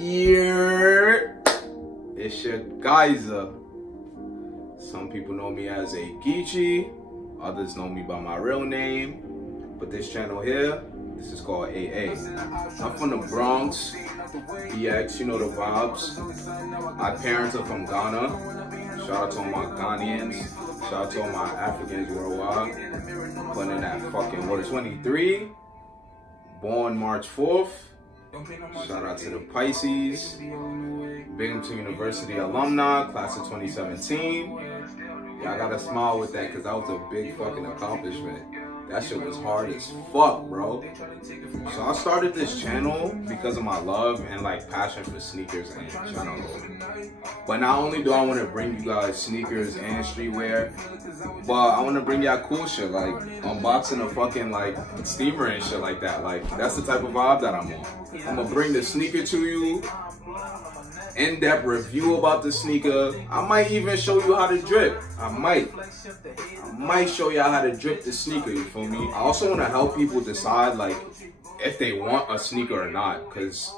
Yeah, it's your Geyser. Some people know me as a Geechee, others know me by my real name. But this channel here, this is called AA. I'm from the Bronx, BX, you know the vibes. My parents are from Ghana. Shout out to all my Ghanaians. Shout out to all my Africans worldwide. Putting in that fucking, what is 23? Born March 4th. Shout out to the Pisces. Binghamton University alumni, class of 2017. Yeah, I gotta smile with that because that was a big fucking accomplishment. That shit was hard as fuck, bro. So I started this channel because of my love and like passion for sneakers and channel. But not only do I want to bring you guys sneakers and streetwear, but I want to bring y'all cool shit like unboxing a fucking like steamer and shit like that. Like that's the type of vibe that I'm on. I'm gonna bring the sneaker to you, in-depth review about the sneaker. I might even show you how to drip. I might show y'all how to drip the sneaker, you feel me? I also want to help people decide like if they want a sneaker or not, because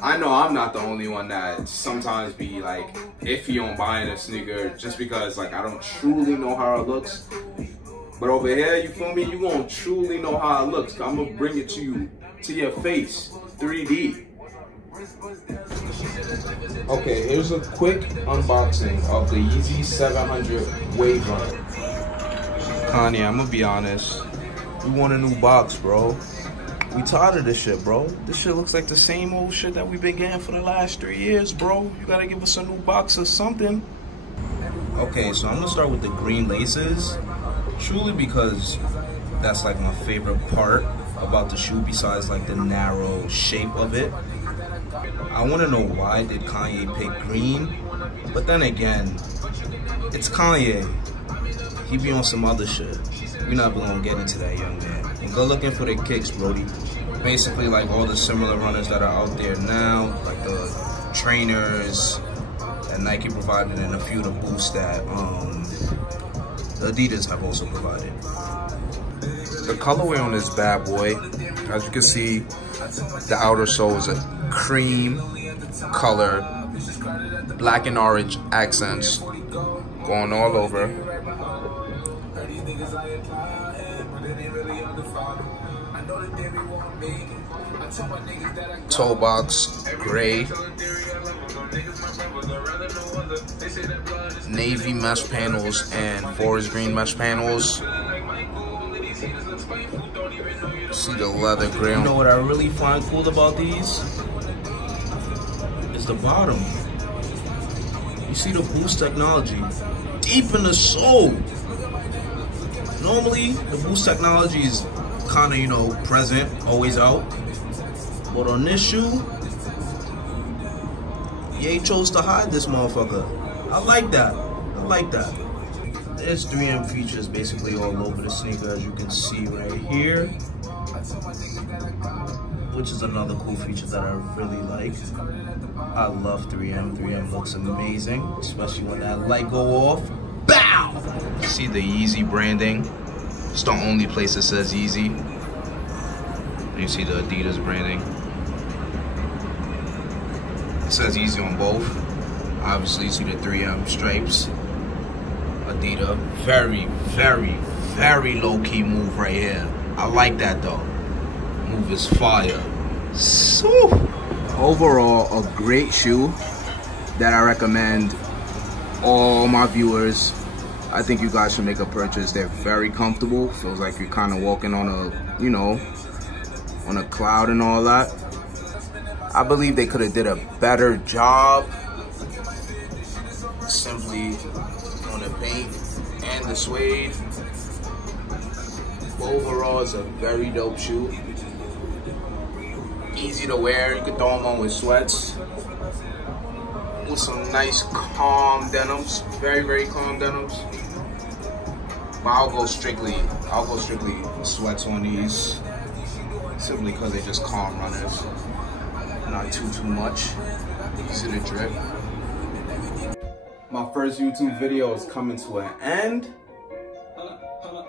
I know I'm not the only one that sometimes be like iffy on buying a sneaker just because like I don't truly know how it looks. But over here, you feel me? You gonna truly know how it looks. I'm gonna bring it to you, to your face, 3D. Okay, here's a quick unboxing of the Yeezy 700 Wave Runner. Kanye, I'm gonna be honest. We want a new box, bro. We tired of this shit, bro. This shit looks like the same old shit that we've been getting for the last 3 years, bro. You gotta give us a new box or something. Okay, so I'm gonna start with the green laces. Truly because that's like my favorite part about the shoe besides like the narrow shape of it. I want to know why did Kanye pick green, but then again, it's Kanye. He be on some other shit. We're not gonna get into that, young man. And go looking for the kicks, brody. Basically like all the similar runners that are out there now, like the trainers that Nike provided and a few of the boosts that the Adidas have also provided. The colorway on this bad boy, as you can see, the outer sole is a cream color, black and orange accents going all over. Toe box gray, navy mesh panels and forest green mesh panels. See the leather gray. You know what I really find cool about these? Is the bottom. You see the boost technology deep in the sole. Normally, the boost technology is kind of, you know, present, always out. But on this shoe, Ye chose to hide this motherfucker. I like that. I like that. There's 3M features basically all over the sneaker, as you can see right here. Which is another cool feature that I really like. I love 3M. 3M looks amazing, especially when that light go off. Bow! See the Yeezy branding? It's the only place that says Yeezy. You see the Adidas branding. It says Yeezy on both. Obviously, you see the 3M stripes. Adidas. Very, very, very low-key move right here. I like that though. Move is fire. So, overall, a great shoe that I recommend all my viewers. I think you guys should make a purchase. They're very comfortable. Feels like you're kind of walking on a, you know, on a cloud and all that. I believe they could have did a better job simply on the paint and the suede. Overall, it's a very dope shoe. Easy to wear. You can throw them on with sweats. With some nice calm denims. Very, very calm denims. But I'll go strictly sweats on these. Simply because they're just calm runners. Not too much. Easy to drip. My first YouTube video is coming to an end.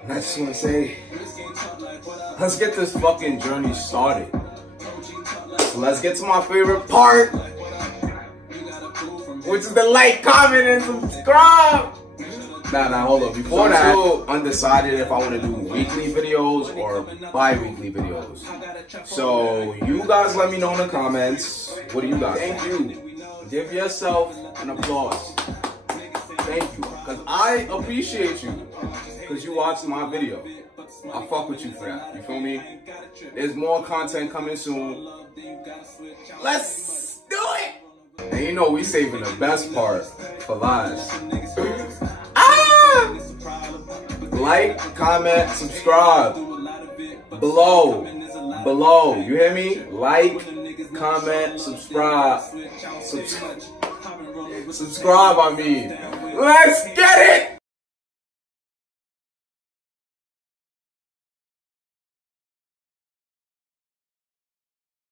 And I just want to say, let's get this fucking journey started. So let's get to my favorite part, which is the like, comment, and subscribe. Nah, hold up. Before that, I'm still undecided if I want to do weekly videos or bi-weekly videos. So you guys let me know in the comments. What do you guys think? Thank you. Give yourself an applause. Thank you. Because I appreciate you. Because you watched my video. I fuck with you for that. You feel me? There's more content coming soon. Let's do it! And you know we saving the best part for last. Like, comment, subscribe. Below. You hear me? Like, comment, subscribe. Subscribe, I mean. Let's get it!